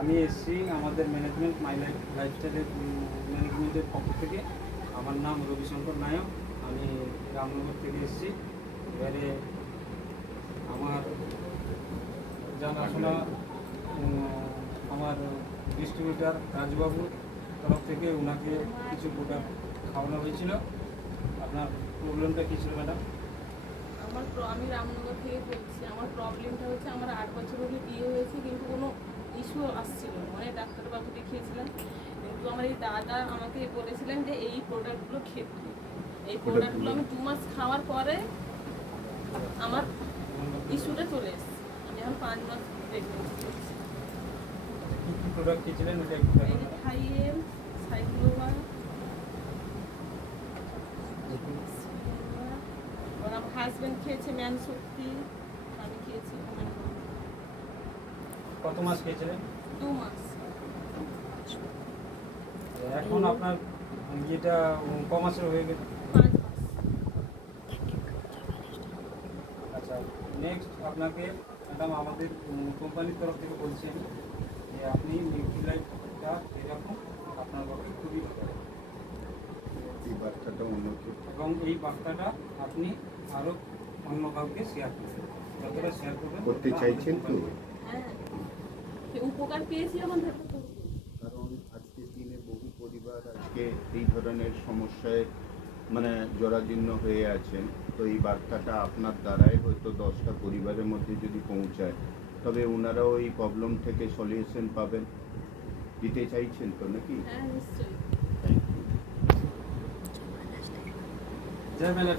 আমি এসছি আমাদের ম্যানেজমেন্ট মাই লাইফস্টাইলের ম্যানেজমেন্টের পক্ষ থেকে। আমার নাম রবিশঙ্কর নায়ক, আমি রামনগর থেকে এসেছি। এবারে আমার জানাশোনা আমার ডিস্ট্রিবিউটার রাজবাবুর তরফ থেকে ওনাকে কিছু প্রোডাক্ট খাওয়ানো হয়েছিল। আপনার প্রবলেমটা কী ছিল ম্যাডাম? আমি রামনগর থেকে বলছি। আমার প্রবলেমটা হচ্ছে আমার 8 বছর হলে বিয়ে হয়েছে, কিন্তু কোনো ইস্যু আসছিল না। মানে ডাক্তারবাবু দেখিয়েছিলাম, কিন্তু আমার এই দাদা আমাকে বলেছিলেন যে এই প্রোডাক্টগুলো খেতে। এই প্রোডাক্টগুলো আমি 2 মাস খাওয়ার পরে আমার ইস্যুটা চলে এসেছে। আমি এখন 5 মাস প্রেগনেন্সি করছি। কী কী প্রোডাক্ট খেয়েছিলেন এটা একটু এই যে থাইয়েম, সাইক্লোভা, আর আমার হাজব্যান্ড খেয়েছে ম্যান শক্তি, আমি খেয়েছি ওমেন। কত মাস খেয়েছিলেন? 2 মাস। এখন আপনার ইয়েটা ক মাসের হয়ে গেছে? 5 মাস। আচ্ছা, নেক্সট আপনাকে ম্যাডাম আমাদের কোম্পানির তরফ থেকে বলছেন যে আপনি নিউট্রিলাইটটা এরকম আপনার পক্ষে খুবই ভালো, এই বার্তাটা অন্যকে এবং এই বার্তাটা আপনি আরও অন্য কাউকে শেয়ার করবেন। যতটা শেয়ার করবেন করতে চাইছেন তো? হ্যাঁ, উপকার পেয়েছি আমার ধরতে করবো। কারণ আজকের দিনে বহু পরিবার আজকে এই ধরনের সমস্যায় মানে জরাজীর্ণ হয়ে আছেন। তো এই বার্তাটা আপনার দ্বারাই হয়তো 10টা পরিবারের মধ্যে যদি পৌঁছায়, তবে ওনারাও এই প্রবলেম থেকে সলিউশন পাবেন। দিতে চাইছেন তো নাকি? হ্যাঁ, নিশ্চয়ই। Thank you. জয় মেলার